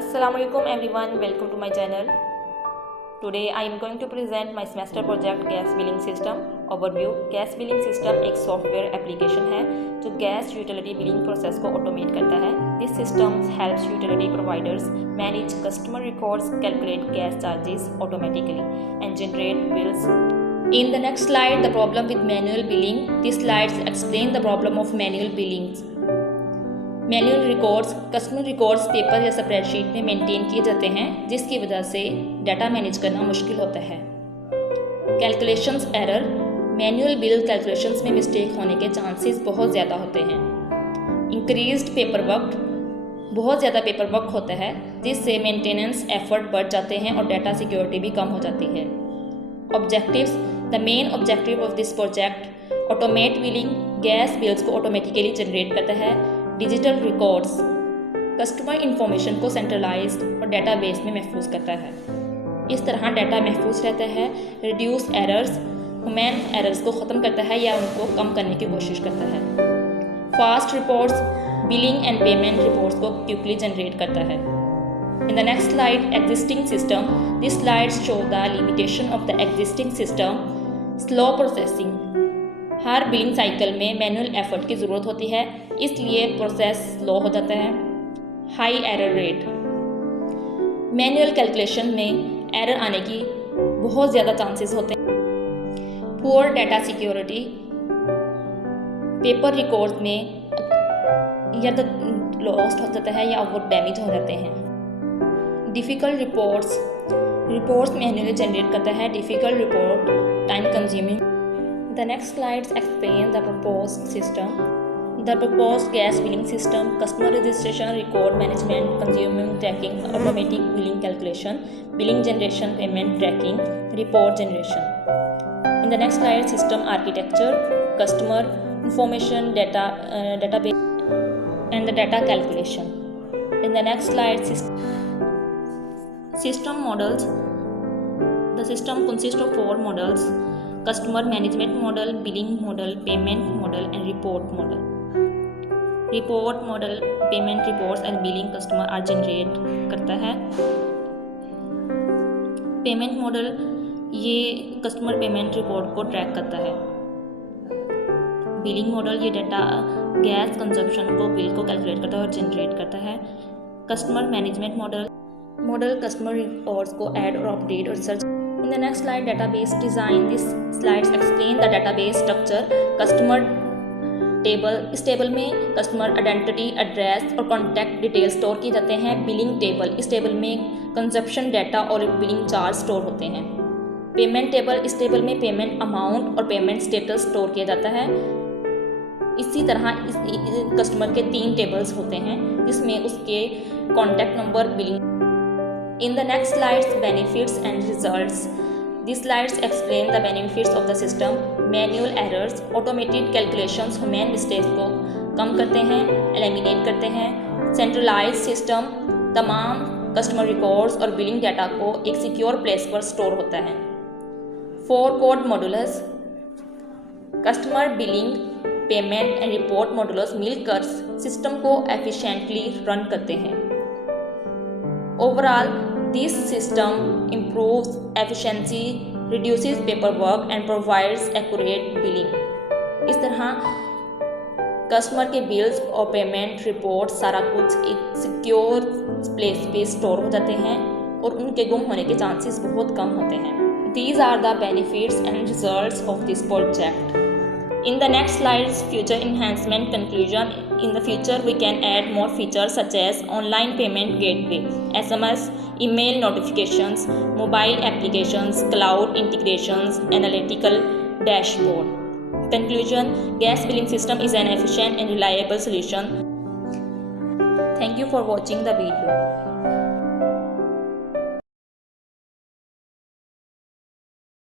Assalamualaikum everyone, welcome to my channel. Today I am going to present my semester project Gas Billing System Overview. Gas Billing System एक software application है जो gas utility billing process को automate करता है. This system helps utility providers manage customer records, calculate gas charges automatically and generate bills. In the next slide, the problem with manual billing. These slides explain the problem of manual billings. Manual records customer records paper या spreadsheet में maintain किए जाते हैं, जिसकी वजह से data manage करना मुश्किल होता है. Calculations error. Manual bill calculations में मिस्टेक होने के चांसेस बहुत ज़्यादा होते हैं. Increased paper work. बहुत ज़्यादा पेपर वर्क होता है, जिससे मेंटेनेंस एफर्ट बढ़ जाते हैं और डाटा सिक्योरिटी भी कम हो जाती है. Objectives. The main objective of this project automate billing. Gas bills को ऑटोमेटिकली जनरेट करता है. डिजिटल रिकॉर्ड्स कस्टमर इंफॉर्मेशन को सेंट्रलाइज्ड और डाटाबेस में महफूज करता है. इस तरह डाटा महफूज रहता है. Reduce errors. ह्यूमन एरर्स को ख़त्म करता है या उनको कम करने की कोशिश करता है. Fast reports billing and payment reports को क्विकली जनरेट करता है. In the next slide existing system. This slides show the limitation of the existing system. Slow processing. Her billing cycle में मैनुअल एफर्ट की ज़रूरत होती है, इसलिए प्रोसेस स्लो हो जाता है. High error rate. Manual calculation में एरर आने की बहुत ज़्यादा चांसेस होते हैं. Poor data security. Paper record में या तो लॉस्ट हो जाता है या वो डैमेज हो जाते हैं. डिफ़िकल्ट रिपोर्ट्स मैनुअली जनरेट करता है. Difficult report time consuming. The next slides explain the proposed system. The proposed gas billing system: customer registration, record management, consumer tracking, automatic billing calculation, billing generation, payment tracking, report generation. In the next slide, system architecture: customer information, database, and the data calculation. In the next slide, system models. The system consists of 4 models: customer management model, billing model, payment model and report model. Report model payment reports and billing customer are generate करता है. Payment model ये customer payment report को track करता है. Billing model ये data gas consumption को bill को calculate करता है और जनरेट करता है. Customer management model customer records को ऐड और अपडेट और research. In the next slide, database design. These slides explain the database structure. Customer table. इस टेबल में कस्टमर आइडेंटिटी, एड्रेस और कॉन्टैक्ट डिटेल स्टोर किए जाते हैं. Billing table. इस टेबल में कंजप्शन डाटा और बिलिंग चार्ज स्टोर होते हैं. Payment table. इस टेबल में पेमेंट अमाउंट और पेमेंट स्टेटस स्टोर किया जाता है. इसी तरह इस कस्टमर के 3 टेबल्स होते हैं, जिसमें उसके contact number, billing. In the next slides, benefits and results. These slides explain the benefits of the system. Manual errors, automated calculations human mistakes को कम करते हैं, eliminate करते हैं. Centralized system, तमाम कस्टमर रिकॉर्ड्स और बिलिंग डाटा को एक secure place पर स्टोर होता है. 4 code modules. Customer billing, payment and report modules मिलकर सिस्टम को एफिशिएंटली रन करते हैं. Overall, this system improves efficiency, reduces paperwork and provides accurate billing. इस तरह कस्टमर के बिल्स और पेमेंट रिपोर्ट सारा कुछ एक सिक्योर प्लेस पे स्टोर हो जाते हैं और उनके गुम होने के चांसेस बहुत कम होते हैं. These are the benefits and results of this project. In the next slides, future enhancement conclusion. In the future, we can add more features such as online payment gateway, SMS, email notifications, mobile applications, cloud integrations, analytical dashboard. Conclusion: gas billing system is an efficient and reliable solution. Thank you for watching the video.